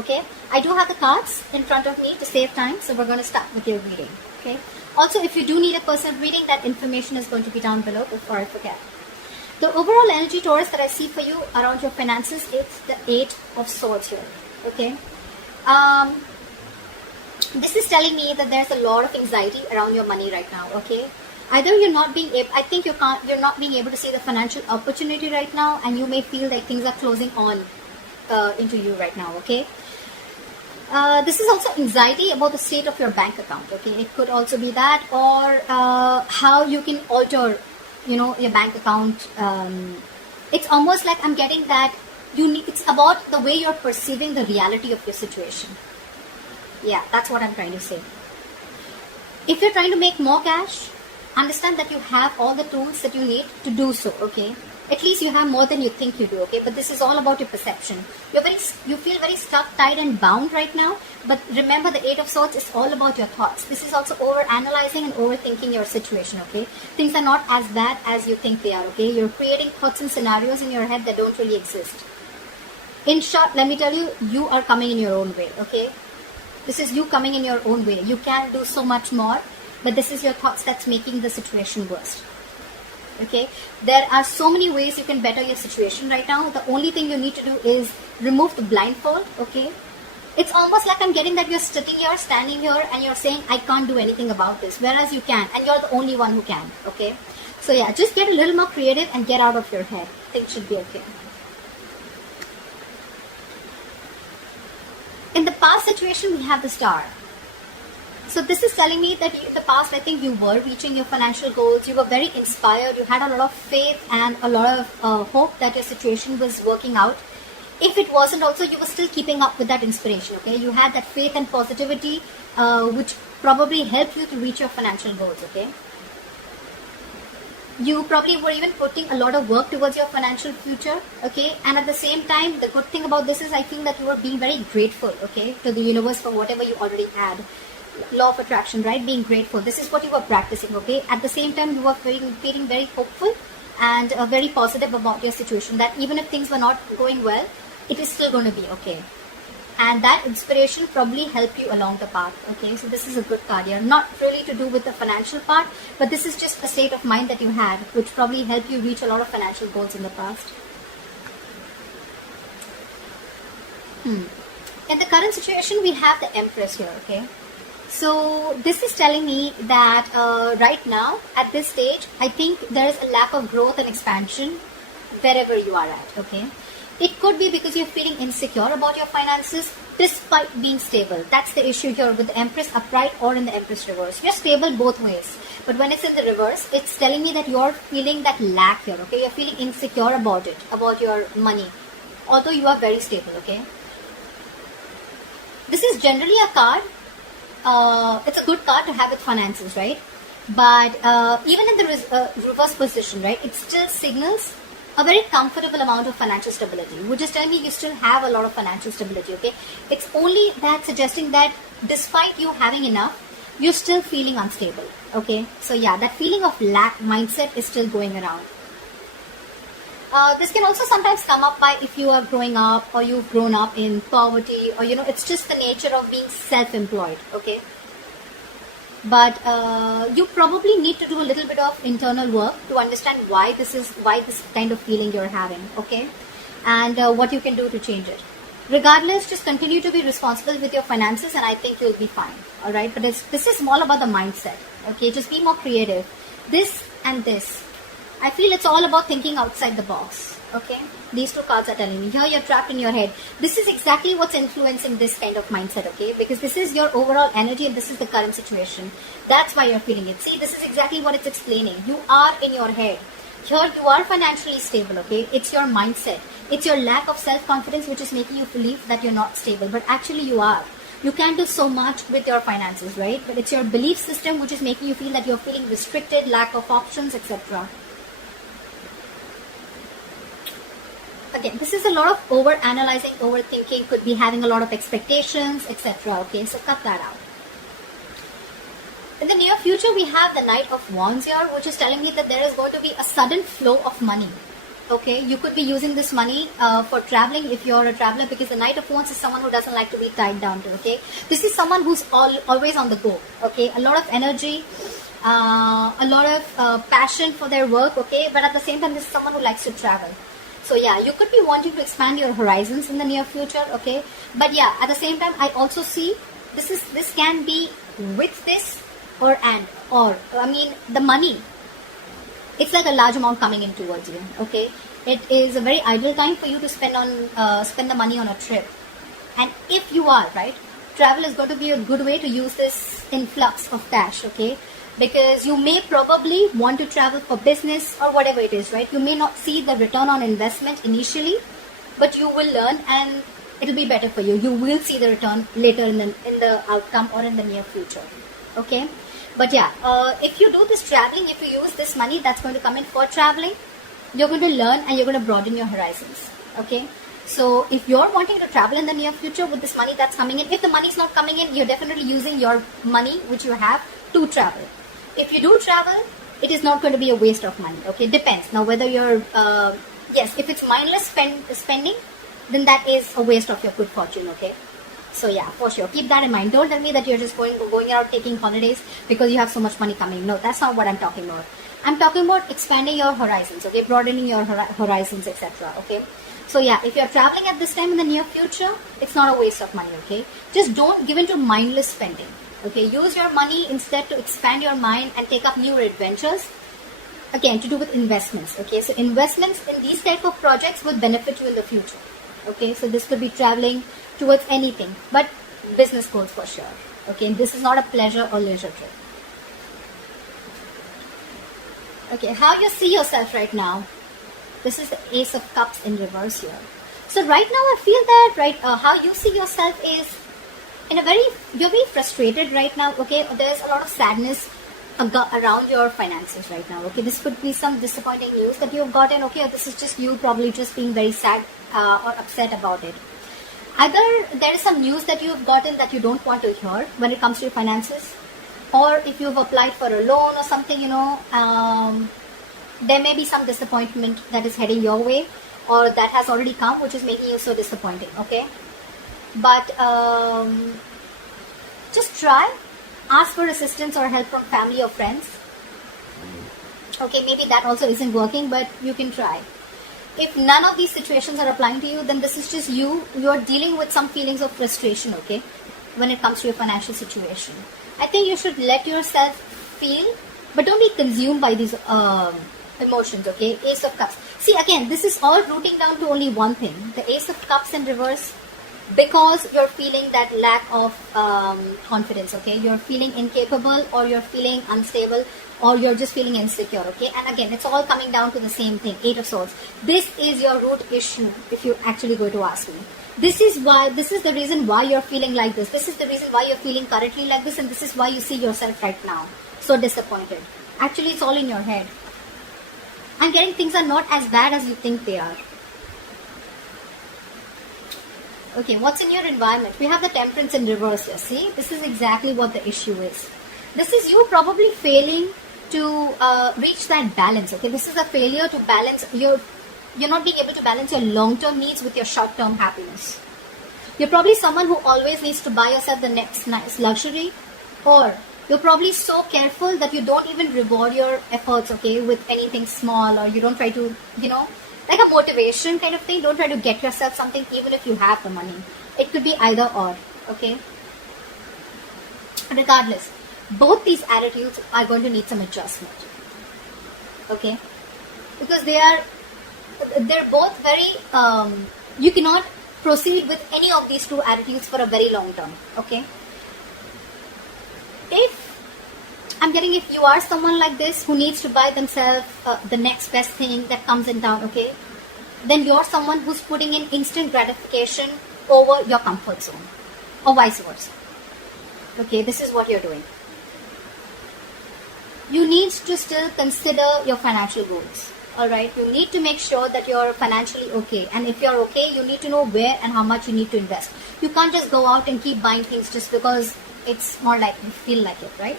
okay? I do have the cards in front of me to save time, so we're going to start with your reading, okay? Also, if you do need a personal reading, that information is going to be down below before I forget. The overall energy, Taurus, that I see for you around your finances, it's the 8 of Swords here, okay? This is telling me that there's a lot of anxiety around your money right now, okay? Either you're not being able, I think you're not being able to see the financial opportunity right now, and you may feel like things are closing on into you right now, okay? This is also anxiety about the state of your bank account, okay? It could also be that, or how you can alter, you know, your bank account. It's almost like I'm getting that it's about the way you're perceiving the reality of your situation. Yeah, that's what I'm trying to say. If you're trying to make more cash, understand that you have all the tools that you need to do so, okay? At least you have more than you think you do, okay? But this is all about your perception. You feel very stuck, tied and bound right now. But remember, the 8 of Swords is all about your thoughts. This is also over-analyzing and overthinking your situation, okay? Things are not as bad as you think they are, okay? You're creating thoughts and scenarios in your head that don't really exist. In short, let me tell you, you are coming in your own way, okay? This is you coming in your own way. You can do so much more, but this is your thoughts that's making the situation worse. Okay, there are so many ways you can better your situation right now. The only thing you need to do is remove the blindfold, okay? It's almost like I'm getting that you're sitting here, standing here, and you're saying, I can't do anything about this, whereas you can, and you're the only one who can, okay? So yeah, just get a little more creative and get out of your head. Things should be okay. In the past situation, we have the Star. So this is telling me that in the past, I think you were reaching your financial goals. You were very inspired. You had a lot of faith and a lot of hope that your situation was working out. If it wasn't also, you were still keeping up with that inspiration, okay? You had that faith and positivity, which probably helped you to reach your financial goals, okay? You probably were even putting a lot of work towards your financial future, okay? And at the same time, the good thing about this is I feel that you were being very grateful, okay, to the universe for whatever you already had. Law of attraction, right? Being grateful. This is what you were practicing, okay? At the same time, you were feeling very hopeful and very positive about your situation, that even if things were not going well, it is still going to be okay. And that inspiration probably helped you along the path, okay? So this is a good card here. Not really to do with the financial part, but this is just a state of mind that you had, which probably helped you reach a lot of financial goals in the past. In the current situation, we have the Empress here, okay? So this is telling me that right now, at this stage, I think there is a lack of growth and expansion wherever you are at, okay? It could be because you're feeling insecure about your finances despite being stable. That's the issue here with the Empress upright or in the Empress reverse. You're stable both ways. But when it's in the reverse, it's telling me that you're feeling that lack here, okay? You're feeling insecure about it, about your money, although you are very stable, okay? This is generally a card. It's a good card to have with finances, right? But even in the reverse position, right, it still signals a very comfortable amount of financial stability, which is telling me you still have a lot of financial stability, okay? It's only that suggesting that despite you having enough, you're still feeling unstable, okay? So yeah, that feeling of lack mindset is still going around. This can also sometimes come up by if you are growing up or you've grown up in poverty, or you know, it's just the nature of being self-employed, okay? But you probably need to do a little bit of internal work to understand why this kind of feeling you're having, okay? And what you can do to change it. Regardless, just continue to be responsible with your finances and I think you'll be fine, all right? But this is all about the mindset, okay? Just be more creative. This and this. I feel it's all about thinking outside the box, okay? These two cards are telling me, here you're trapped in your head. This is exactly what's influencing this kind of mindset, okay? Because this is your overall energy and this is the current situation. That's why you're feeling it. See, this is exactly what it's explaining. You are in your head. Here you are financially stable, okay? It's your mindset. It's your lack of self-confidence which is making you believe that you're not stable, but actually you are. You can do so much with your finances, right? But it's your belief system which is making you feel that you're feeling restricted, lack of options, etc. Again, this is a lot of over-analyzing, overthinking, could be having a lot of expectations, etc. Okay, so cut that out. In the near future, we have the Knight of Wands here, which is telling me that there is going to be a sudden flow of money. Okay, you could be using this money for traveling if you're a traveler, because the Knight of Wands is someone who doesn't like to be tied down to. Okay, this is someone who's always on the go. Okay, a lot of energy, a lot of passion for their work. Okay, but at the same time, this is someone who likes to travel. So yeah, you could be wanting to expand your horizons in the near future. Okay, but yeah, at the same time, I also see this can be with this or I mean the money. It's like a large amount coming in towards you. Okay, it is a very ideal time for you to spend the money on a trip. And if you are right, travel is going to be a good way to use this influx of cash. Okay, because you may probably want to travel for business or whatever it is, right? You may not see the return on investment initially, but you will learn and it'll be better for you. You will see the return later in the outcome or in the near future. Okay. But yeah, if you do this traveling, if you use this money that's going to come in for traveling, you're going to learn and you're going to broaden your horizons. Okay. So if you're wanting to travel in the near future with this money that's coming in, if the money is not coming in, you're definitely using your money which you have to travel. If you do travel, it is not going to be a waste of money. Okay. Depends. Now whether you're, yes, if it's mindless spending, then that is a waste of your good fortune. Okay. So yeah, for sure. Keep that in mind. Don't tell me that you're just going out taking holidays because you have so much money coming. No, that's not what I'm talking about. I'm talking about expanding your horizons, okay? Broadening your horizons, etc. Okay? So yeah, if you're traveling at this time in the near future, it's not a waste of money, okay? Just don't give into mindless spending, okay? Use your money instead to expand your mind and take up new adventures. Again, to do with investments, okay? So investments in these type of projects would benefit you in the future, okay? So this could be traveling towards anything, but business goals for sure. Okay, this is not a pleasure or leisure trip. Okay, how you see yourself right now? This is the Ace of Cups in reverse here. So right now I feel that, right, how you see yourself is you're very frustrated right now. Okay, there's a lot of sadness around your finances right now. Okay, this could be some disappointing news that you've gotten. Okay, or this is just you probably just being very sad or upset about it. Either there is some news that you've gotten that you don't want to hear when it comes to your finances, or if you've applied for a loan or something, there may be some disappointment that is heading your way or that has already come, which is making you so disappointing. Okay, but just try, ask for assistance or help from family or friends. Okay, maybe that also isn't working, but you can try. If none of these situations are applying to you, then this is just you're dealing with some feelings of frustration, okay, when it comes to your financial situation. I think you should let yourself feel, but don't be consumed by these emotions, okay? Ace of Cups. See, again, this is all rooting down to only one thing. The Ace of Cups in reverse, because you're feeling that lack of confidence, okay? You're feeling incapable, or you're feeling unstable, or you're just feeling insecure, okay? And again, it's all coming down to the same thing, Eight of Swords. This is your root issue, if you actually go to ask me. This is the reason why you're feeling like this. This is the reason why you're feeling currently like this, and this is why you see yourself right now so disappointed. Actually, it's all in your head. I'm getting things are not as bad as you think they are. Okay, what's in your environment? We have the Temperance in reverse here. See, this is exactly what the issue is. This is you probably failing to reach that balance. Okay, this is a failure to balance you're not being able to balance your long-term needs with your short-term happiness. You're probably someone who always needs to buy yourself the next nice luxury, or you're probably so careful that you don't even reward your efforts, okay, with anything small, or you don't try to, like a motivation kind of thing. Don't try to get yourself something even if you have the money. It could be either or, okay? Regardless, both these attitudes are going to need some adjustment, okay? Because they're both very, you cannot proceed with any of these two attitudes for a very long term, okay? If you are someone like this who needs to buy themselves the next best thing that comes in town, okay, then you're someone who's putting in instant gratification over your comfort zone, or vice versa. Okay, this is what you're doing. You need to still consider your financial goals. Alright, you need to make sure that you're financially okay. And if you're okay, you need to know where and how much you need to invest. You can't just go out and keep buying things just because it's more like you feel like it, right?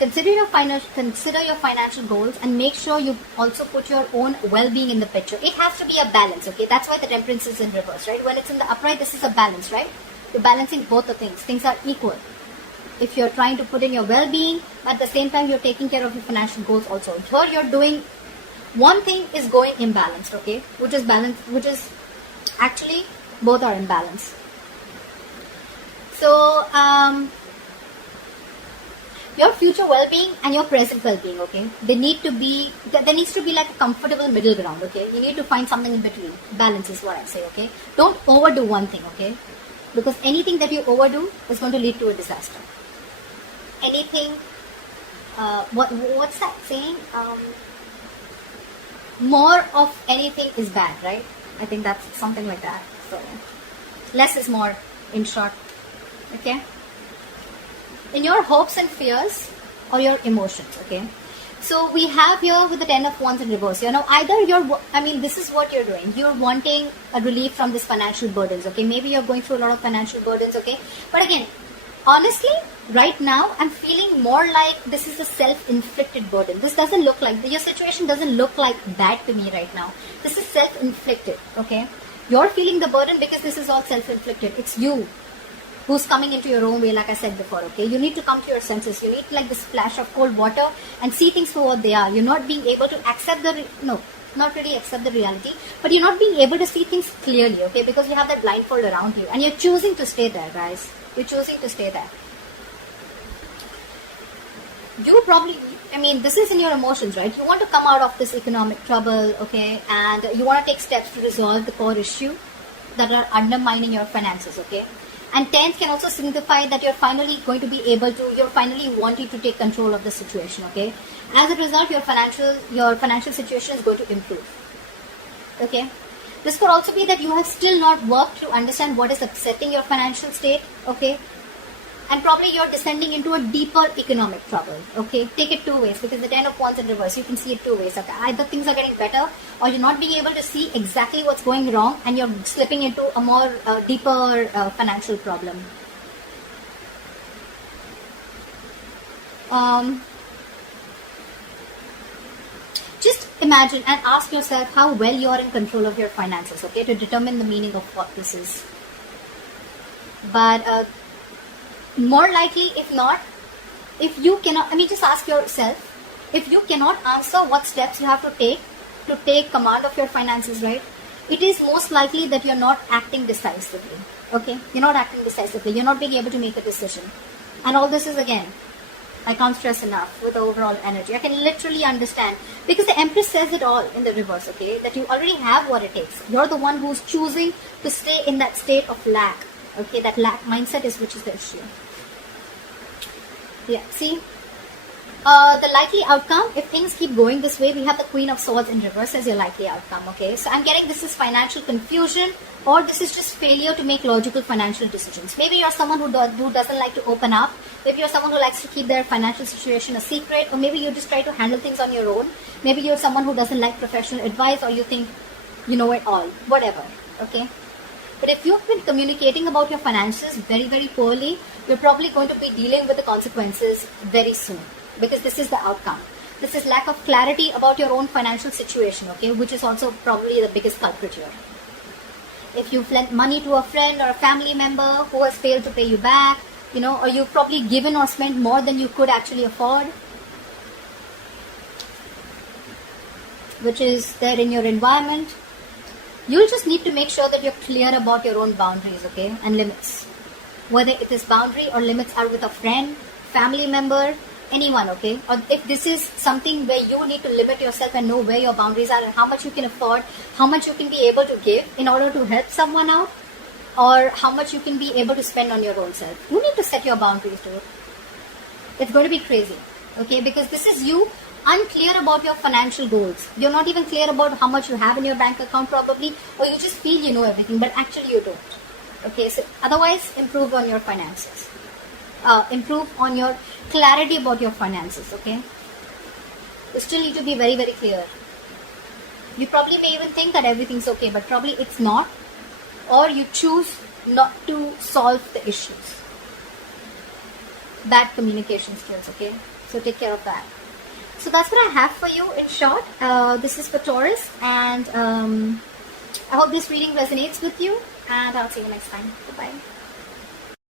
Consider your financial goals, and make sure you also put your own well-being in the picture. It has to be a balance, okay? That's why the Temperance is in reverse, right? When it's in the upright, this is a balance, right? You're balancing both the things. Things are equal. If you're trying to put in your well-being, but at the same time you're taking care of your financial goals also. Here you're doing one thing is going imbalanced, okay? Which is balance, which is actually both are imbalanced. So your future well-being and your present well-being, okay? There needs to be like a comfortable middle ground, okay? You need to find something in between. Balance is what I say, okay? Don't overdo one thing, okay? Because anything that you overdo is going to lead to a disaster. Anything, what's that saying? More of anything is bad, right? I think that's something like that. So less is more, in short, okay? In your hopes and fears or your emotions, okay? So we have here with the 10 of Wands in reverse. You know, either this is what you're doing. You're wanting a relief from this financial burdens, okay? Maybe you're going through a lot of financial burdens, okay? But again, honestly, right now, I'm feeling more like this is a self-inflicted burden. This doesn't look like, your situation doesn't look like that to me right now. This is self-inflicted, okay? You're feeling the burden because this is all self-inflicted. It's you who's coming into your own way, like I said before, okay? You need to come to your senses. You need like this splash of cold water and see things for what they are. You're not being able to accept not really accept the reality, but you're not being able to see things clearly, okay? Because you have that blindfold around you and you're choosing to stay there, guys. You're choosing to stay there. You probably, this is in your emotions, right? You want to come out of this economic trouble, okay? And you want to take steps to resolve the core issue that are undermining your finances, okay? And 10th can also signify that you're finally wanting to take control of the situation, okay? As a result, your financial situation is going to improve, okay? This could also be that you have still not worked to understand what is upsetting your financial state, okay? And probably you're descending into a deeper economic trouble, okay? Take it two ways, because the 10 of Wands in reverse, you can see it two ways, okay? Either things are getting better, or you're not being able to see exactly what's going wrong, and you're slipping into a more deeper financial problem. Just imagine and ask yourself how well you are in control of your finances, okay? To determine the meaning of what this is. But more likely, if not, if you cannot, just ask yourself, if you cannot answer what steps you have to take command of your finances, right? It is most likely that you're not acting decisively, okay? You're not acting decisively. You're not being able to make a decision. And all this is, again, I can't stress enough with the overall energy. I can literally understand, because the Empress says it all in the reverse, okay? That you already have what it takes. You're the one who's choosing to stay in that state of lack. Okay, that lack mindset is which is the issue. Yeah, see? The likely outcome, if things keep going this way, we have the Queen of Swords in reverse as your likely outcome, okay? So I'm getting this is financial confusion, or this is just failure to make logical financial decisions. Maybe you're someone who doesn't like to open up. Maybe you're someone who likes to keep their financial situation a secret, or maybe you just try to handle things on your own. Maybe you're someone who doesn't like professional advice, or you think you know it all. Whatever, okay? But if you've been communicating about your finances very, very poorly, you're probably going to be dealing with the consequences very soon, because this is the outcome. This is lack of clarity about your own financial situation, okay, which is also probably the biggest culprit here. If you've lent money to a friend or a family member who has failed to pay you back, or you've probably given or spent more than you could actually afford, which is there in your environment, you'll just need to make sure that you're clear about your own boundaries, okay, and limits. Whether it is boundary or limits are with a friend, family member, anyone, okay? Or if this is something where you need to limit yourself and know where your boundaries are and how much you can afford, how much you can be able to give in order to help someone out, or how much you can be able to spend on your own self. You need to set your boundaries, dude. It's going to be crazy, okay? Because this is you unclear about your financial goals. You're not even clear about how much you have in your bank account probably, or you just feel you know everything, but actually you don't. Okay, so otherwise improve on your finances. Improve on your clarity about your finances, okay? You still need to be very, very clear. You probably may even think that everything's okay, but probably it's not, or you choose not to solve the issues. Bad communication skills, okay? So take care of that. So that's what I have for you in short. This is for Taurus, and I hope this reading resonates with you, and I'll see you next time. Bye-bye.